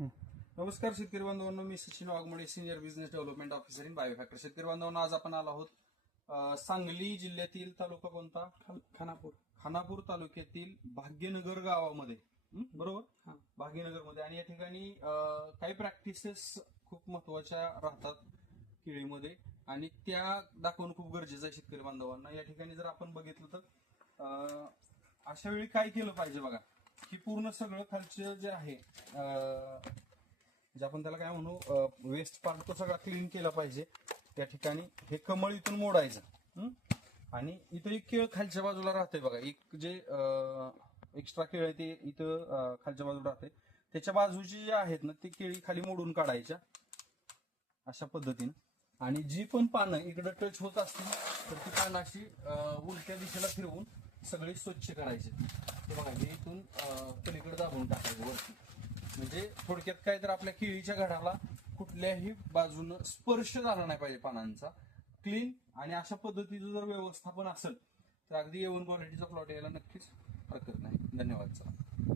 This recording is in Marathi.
नमस्कार शेतकरी बांधवांनो, मी Sachin Waghmode, senior business development officer in Biofactor. शेतकरी बांधवांनो, आज आपण आलो आहोत सांगली जिल्ह्यातील तालुका कोणता? खानापूर. खानापूर तालुक्यातील भाग्यनगर गावामध्ये. बरोबर, हा. भाग्यनगरमध्ये. आणि या ठिकाणी काही प्रॅक्टिसेस खूप महत्वाच्या राहतात केळीमध्ये, आणि त्या दाखवणं खूप गरजेचं आहे शेतकरी बांधवांना. या ठिकाणी जर आपण बघितलं तर अशा वेळी काय केलं पाहिजे बघा, की पूर्ण सगळं खालचं जे आहे, जे आपण त्याला काय म्हणू, वेस्ट पार्ट तो सगळा क्लीन केला पाहिजे. त्या ठिकाणी हे कमळ इथून मोडायचं. आणि इथं एक केळ खालच्या बाजूला राहते बघा, एक जे एक्स्ट्रा केळ आहे ते इथं खालच्या बाजूला राहते. त्याच्या बाजूची जे आहेत ना, ती केळी खाली मोडून काढायच्या अशा पद्धतीनं. आणि जी पण पानं इकडं टच होत असतील तर ती पानं अशी उलट्या दिशेला फिरवून सगळी स्वच्छ करायची. ते बघा, हे इथून पलीकडे दाबून टाकायचं वरती. म्हणजे थोडक्यात काय तर आपल्या केळीच्या घडाला कुठल्याही बाजूनं स्पर्श झाला नाही पाहिजे पानांचा. क्लीन आणि अशा पद्धतीचं जर व्यवस्थापन असेल तर अगदी A1 क्वालिटीचा प्लॉट यायला नक्कीच हरकत नाही. धन्यवाद. चला.